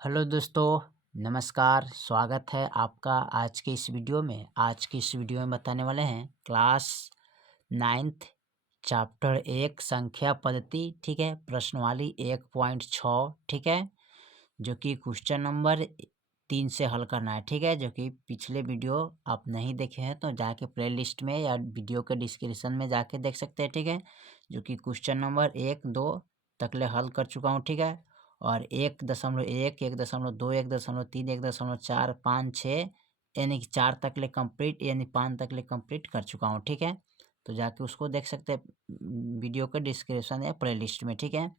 Hello दोस्तों, नमस्कार। स्वागत है आपका आज के इस वीडियो में। आज की इस वीडियो में बताने वाले हैं क्लास 9th चैप्टर 1 संख्या पद्धति, ठीक है, प्रश्नवाली 1.6, ठीक है, जो कि क्वेश्चन नंबर 3 से हल करना है, ठीक है, जो कि पिछले वीडियो आप नहीं देखे हैं तो जाके प्लेलिस्ट में या वीडियो के डिस्क्रिप्शन में जाके देख सकते हैं, ठीक है, जो कि क्वेश्चन नंबर 1-2 तकले हल कर चुका हूँ, ठीक है, और 1.1, 1.2, 1.3, 1.4, 5, 6 यानी कि 4 तकले कंप्लीट यानी 5 तकले कंप्लीट कर चुका हूँ, ठीक है, तो जाके उसको देख सकते हैं वीडियो के डिस्क्रिप्शन या प्लेलिस्ट में, ठीक है।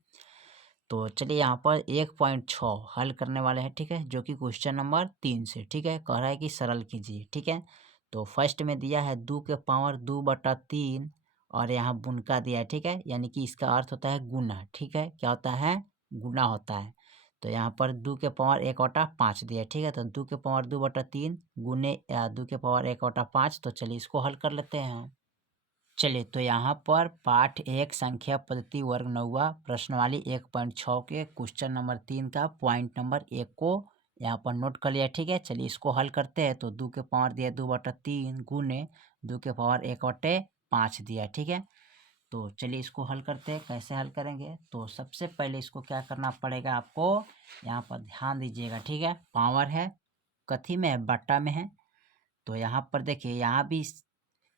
तो चलिए यहाँ पर 1.6 हल करने वाले हैं, ठीक है, जो कि क्वेश्चन नंबर 3 से, ठीक है, कह रहा है कि सरल कीजिए, ठीक है। तो फर्स्ट में दिया है 2 के पावर 2/3 और यहाँ बुनका दिया है, ठीक है, यानी कि इसका अर्थ होता है गुना, ठीक है, क्या होता है, गुना होता है। तो यहाँ पर 2 के पावर 1/5 दिया है, ठीक है, तो 2 के पावर 2/3 गुने 2 के पावर 1/5। तो चलिए इसको हल कर लेते हैं। चलिए तो यहाँ पर पाठ 1 संख्या पद्धति वर्ग 9 प्रश्नवाली 1.6 के क्वेश्चन नंबर 3 का पॉइंट नंबर 1 को यहाँ पर नोट कर लिया, ठीक है। चलिए इसको हल करते हैं। तो 2 के पावर दिया 2/3 गुने 2 के पावर 1/5 दिया, ठीक है। तो चलिए इसको हल करते हैं। कैसे हल करेंगे, तो सबसे पहले इसको क्या करना पड़ेगा आपको, यहाँ पर ध्यान दीजिएगा, ठीक है। पावर है, कथी में है, बट्टा में है। तो यहाँ पर देखिए, यहाँ भी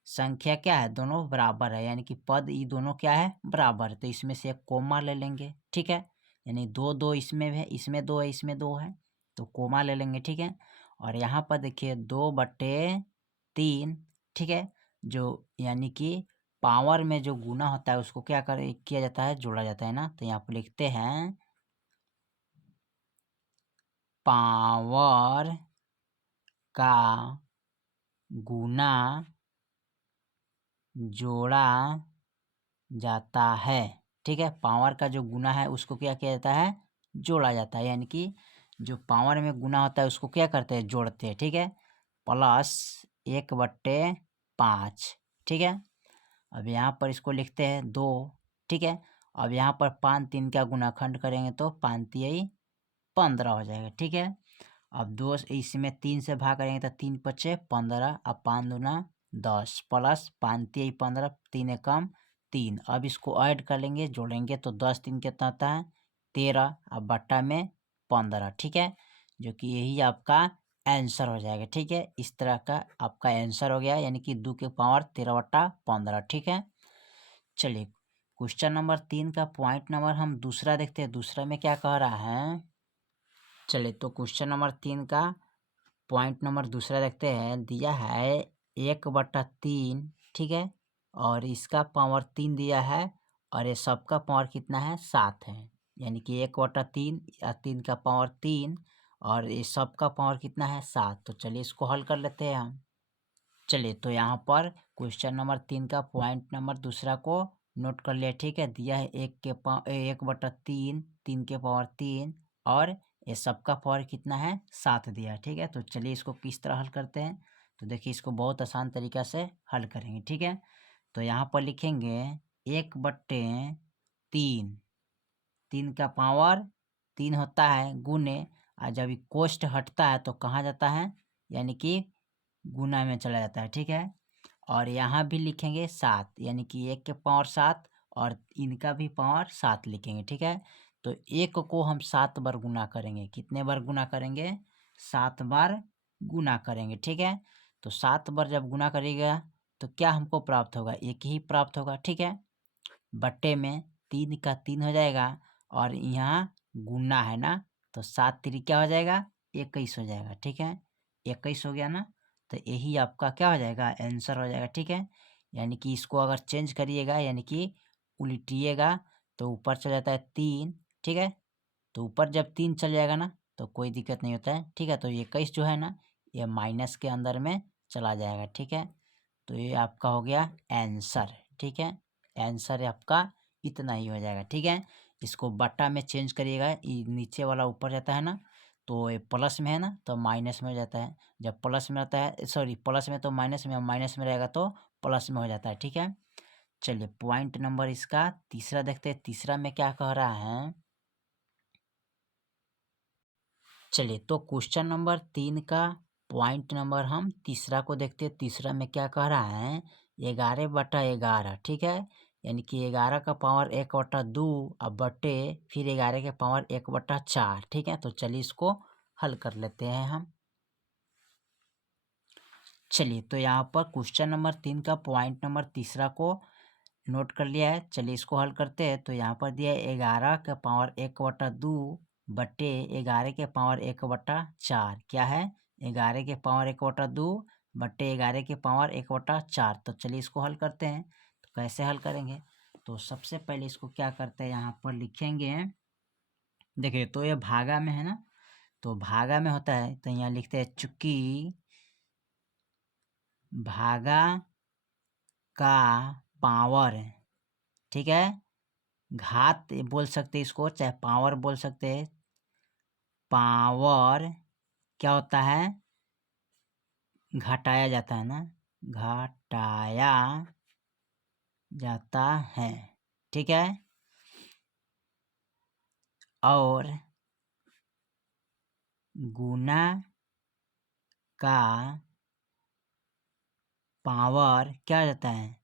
संख्या क्या है, दोनों बराबर है, यानी कि पद ये दोनों क्या है, बराबर है। तो इसमें से एक कोमा ले लेंगे, ठीक है, यानी 2 इसमें है, इसमें 2 है, इसमें 2 है, तो कोमा ले लेंगे, ठीक है। और यहाँ पर देखिए 2/3, ठीक है, जो यानी कि पावर में जो गुना होता है उसको क्या किया जाता है, जोड़ा जाता है ना। तो यहाँ पर लिखते हैं पावर का गुना जोड़ा जाता है, ठीक है। पावर का जो गुना है उसको क्या किया जाता है, जोड़ा जाता है, यानी कि जो पावर में गुना होता है उसको क्या करते हैं, जोड़ते हैं, ठीक है। प्लस 1/5, ठीक है। अब यहाँ पर इसको लिखते हैं 2, ठीक है। अब यहाँ पर 5 3 का गुणाखंड करेंगे तो 5 तिहाई 15 हो जाएगा, ठीक है। अब 2 इसमें 3 से भाग करेंगे तो 3 पचे 15, अब 5 दूना 10 प्लस 5 तिहाई 15, 3 एकम 3। अब इसको ऐड कर लेंगे, जोड़ेंगे तो 10 3 कितना होता है, 13, अब बट्टा में 15, ठीक है, जो कि यही आपका आंसर हो जाएगा, ठीक है। इस तरह का आपका आंसर हो गया, यानी कि 2 के पावर 13/15, ठीक है। चलिए क्वेश्चन नंबर 3 का पॉइंट नंबर हम दूसरा देखते हैं, दूसरा में क्या कह रहा है। चलिए तो क्वेश्चन नंबर 3 का पॉइंट नंबर दूसरा देखते हैं। दिया है 1/3, ठीक है, और इसका पावर 3 दिया है, और ये सबका पावर कितना है, 7 है, यानी कि 1/3 या 3 का पावर 3 और ये सबका पावर कितना है, 7। तो चलिए इसको हल कर लेते हैं हम। चलिए तो यहाँ पर क्वेश्चन नंबर 3 का पॉइंट नंबर दूसरा को नोट कर लिया, ठीक है। दिया है 1/3, 3 के पावर 3 और ये सबका पावर कितना है, 7 दिया है, ठीक है। तो चलिए इसको किस तरह हल करते हैं, तो देखिए इसको बहुत आसान तरीका से हल करेंगे, ठीक है। तो यहाँ पर लिखेंगे 1/3, 3 का पावर 3 होता है गुने, और जब ये कोष्ट हटता है तो कहाँ जाता है, यानी कि गुना में चला जाता है, ठीक है। और यहाँ भी लिखेंगे 7, यानी कि 1 के पावर 7 और इनका भी पावर 7 लिखेंगे, ठीक है। तो 1 को हम 7 बार गुना करेंगे, कितने बार गुना करेंगे, 7 बार गुना करेंगे, ठीक है। तो 7 बार जब गुना करिएगा तो क्या हमको प्राप्त होगा, 1 ही प्राप्त होगा, ठीक है। बट्टे में 3 का 3 हो जाएगा, और यहाँ गुना है ना, तो 7 3 क्या हो जाएगा, 21 हो जाएगा, ठीक है। 21 हो गया ना, तो यही आपका क्या हो जाएगा, आंसर हो जाएगा, ठीक है। यानी कि इसको अगर चेंज करिएगा, यानी कि उल्टिएगा, तो ऊपर चल जाता है 3, ठीक है। तो ऊपर जब 3 चल जाएगा ना तो कोई दिक्कत नहीं होता है, ठीक है। तो 21 जो है ना, ये माइनस के अंदर में चला जाएगा, ठीक है। तो ये आपका हो गया आंसर, ठीक है। आंसर आपका इतना ही हो जाएगा, ठीक है। इसको बट्टा में चेंज करिएगा, ये नीचे वाला ऊपर जाता है ना, तो ये प्लस में है ना तो माइनस में हो जाता है। जब प्लस में रहता है, सॉरी प्लस में तो माइनस में, माइनस में रहेगा तो प्लस में हो जाता है, ठीक है। चलिए पॉइंट नंबर इसका तीसरा देखते हैं। तीसरा में क्या कह रहा है, चलिए तो क्वेश्चन नंबर 3 का पॉइंट नंबर हम तीसरा को देखते हैं। तीसरा में क्या कह रहा है, 11/11, ठीक है, यानी कि 11 का पावर 1/2 अब बटे फिर 11 के पावर 1/4, ठीक है। तो चलिए इसको हल कर लेते हैं हम। चलिए तो यहाँ पर क्वेश्चन नंबर 3 का पॉइंट नंबर तीसरा को नोट कर लिया है। चलिए इसको हल करते हैं। तो यहाँ पर दिया है 11 का पावर 1/2 बटे 11 के पावर 1/4, क्या है, 11 के पावर 1/2 बटे 11 के पावर 1/4। तो चलिए इसको हल करते हैं। तो कैसे हल करेंगे, तो सबसे पहले इसको क्या करते हैं, यहाँ पर लिखेंगे। देखिए तो ये भागा में है ना, तो भागा में होता है तो यहाँ लिखते हैं चूंकि भागा का पावर, ठीक है, घात बोल सकते हैं इसको, चाहे पावर बोल सकते हैं। पावर क्या होता है, घटाया जाता है ना, घटाया जाता है, ठीक है। और गुना का पावर क्या हो जाता है,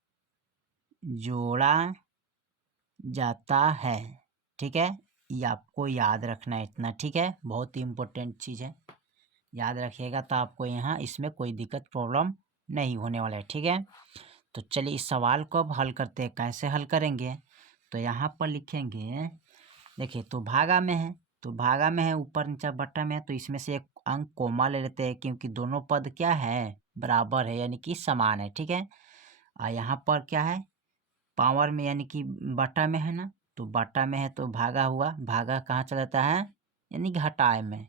जोड़ा जाता है, ठीक है। ये आपको याद रखना है इतना, ठीक है, बहुत ही इम्पोर्टेंट चीज़ है, याद रखिएगा तो आपको यहाँ इसमें कोई दिक्कत प्रॉब्लम नहीं होने वाला है, ठीक है। तो चलिए इस सवाल को अब हल करते हैं। कैसे हल करेंगे, तो यहाँ पर लिखेंगे। देखिए तो भागा में है, तो भागा में है, ऊपर नीचे बट्टा में है, तो इसमें से एक अंक कोमा ले लेते हैं, क्योंकि दोनों पद क्या है, बराबर है, यानी कि समान है, ठीक है। और यहाँ पर क्या है, पावर में यानी कि बट्टा में है ना, तो बट्टा में है तो भागा हुआ, भागा कहाँ चला जाता है, यानी घटाए में,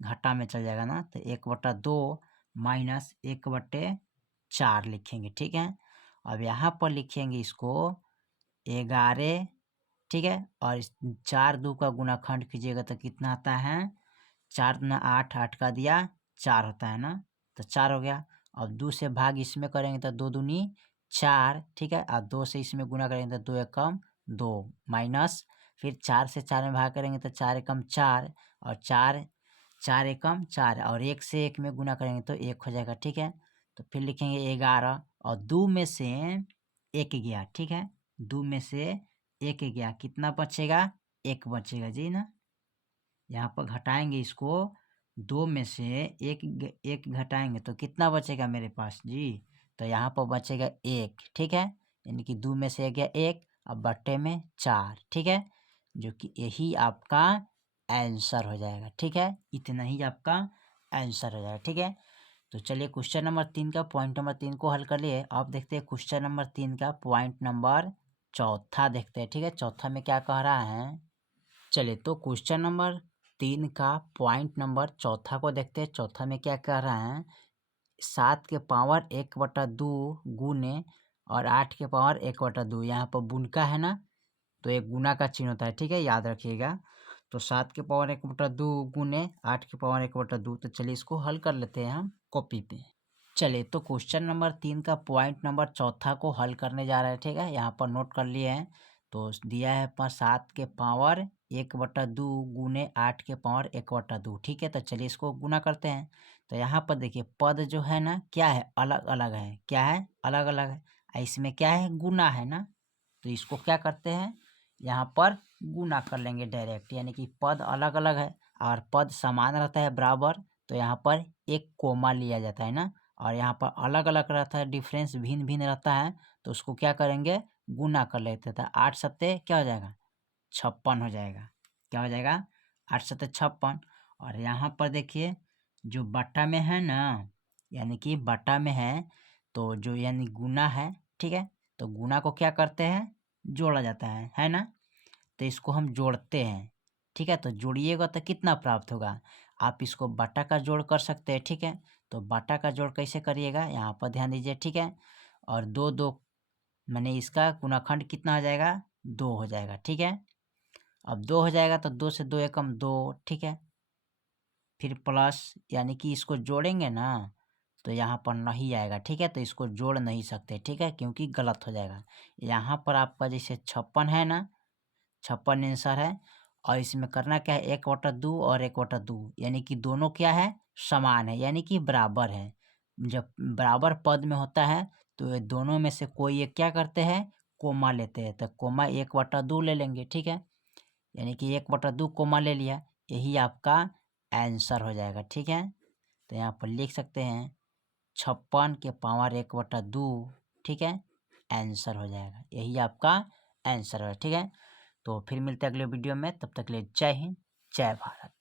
घटा में चल जाएगा ना, तो 1/2 माइनस 1/4 लिखेंगे, ठीक है। अब यहाँ पर लिखेंगे इसको 11, ठीक है, और 4 का गुणाखंड कीजिएगा तो कितना आता है, 4×8, 8 का दिया 4 होता है ना, तो 4 हो गया। अब 2 से भाग इसमें करेंगे तो 2 दूनी 4, ठीक है, और 2 से इसमें गुना करेंगे तो 2 एकम 2 माइनस, फिर 4 से 4 में भाग करेंगे तो 4 एकम 4, और 4 एकम 4, और 1 से 1 में गुना करेंगे तो 1 हो जाएगा, ठीक है। तो फिर लिखेंगे 11, और 2 में से 1 गया, ठीक है, 2 में से 1 गया, कितना बचेगा, 1 बचेगा जी ना। यहाँ पर घटाएंगे इसको, 2 में से 1 घटाएंगे तो कितना बचेगा मेरे पास जी, तो यहाँ पर बचेगा 1, ठीक है, यानी कि 2 में से 1 गया 1, अब बट्टे में 4, ठीक है, जो कि यही आपका आंसर हो जाएगा, ठीक है, इतना ही आपका आंसर हो जाएगा, ठीक है। तो चलिए क्वेश्चन नंबर 3 का पॉइंट नंबर 3 को हल कर लिए। अब देखते हैं क्वेश्चन नंबर 3 का पॉइंट नंबर चौथा देखते हैं, ठीक है। चौथा में क्या कह रहा है, चलिए तो क्वेश्चन नंबर 3 का पॉइंट नंबर चौथा को देखते हैं। चौथा में क्या कह रहा है, 7 के पावर 1/2 गुने और 8 के पावर 1/2, यहाँ पर बुनका है ना, तो एक गुना का चिन्ह होता है, ठीक है, याद रखिएगा। तो 7 के पावर 1/2 गुने 8 के पावर 1/2, तो चलिए इसको हल कर लेते हैं हम कॉपी पे। चलिए तो क्वेश्चन नंबर 3 का पॉइंट नंबर चौथा को हल करने जा रहे हैं, ठीक है, यहाँ पर नोट कर लिए हैं। तो दिया है पर 7 के पावर 1/2 गुने 8 के पावर 1/2, ठीक है। तो चलिए इसको गुना करते हैं। तो यहाँ पर देखिए पद जो है ना क्या है, अलग अलग है, क्या है, अलग अलग है, इसमें क्या है, गुना है ना, तो इसको क्या करते हैं, यहाँ पर गुना कर लेंगे डायरेक्ट, यानी कि पद अलग अलग है और पद समान रहता है बराबर, तो यहाँ पर एक कोमा लिया जाता है ना, और यहाँ पर अलग अलग रहता है, डिफरेंस भिन्न भिन्न रहता है, तो उसको क्या करेंगे, गुना कर लेते थे। 8 सत्ते क्या हो जाएगा, 56 हो जाएगा, क्या हो जाएगा, 8 सत्ते 56। और यहाँ पर देखिए जो बट्टा में है ना, यानी कि बट्टा में है, तो जो यानी गुना है, ठीक है, तो गुना को क्या करते हैं, जोड़ा जाता है ना, तो इसको हम जोड़ते हैं, ठीक है। तो जोड़िएगा तो कितना प्राप्त होगा, आप इसको बटा का जोड़ कर सकते हैं, ठीक है। तो बटा का जोड़ कैसे करिएगा, यहाँ पर ध्यान दीजिए, ठीक है। और 2 2 मैंने इसका गुणाखंड कितना हो जाएगा, 2 हो जाएगा, ठीक है। अब 2 हो जाएगा तो 2 से 2 एकम 2, ठीक है, फिर प्लस, यानी कि इसको जोड़ेंगे ना तो यहाँ पर नहीं आएगा, ठीक है, तो इसको जोड़ नहीं सकते, ठीक है, क्योंकि गलत हो जाएगा। यहाँ पर आपका जैसे 56 है ना, 56 आंसर है, और इसमें करना क्या है, 1/2 और 1/2, यानी कि दोनों क्या है, समान है, यानी कि बराबर है। जब बराबर पद में होता है तो ये दोनों में से कोई एक क्या करते हैं, कोमा लेते हैं, तो कोमा 1/2 ले लेंगे, ठीक है। यानी कि 1/2 कोमा ले लिया, यही आपका आंसर हो जाएगा, ठीक है। तो यहाँ पर लिख सकते हैं 56 के पावर 1/2, ठीक है, आंसर हो जाएगा, यही आपका आंसर है, ठीक है। तो फिर मिलते हैं अगले वीडियो में, तब तक के लिए जय हिंद, जय भारत।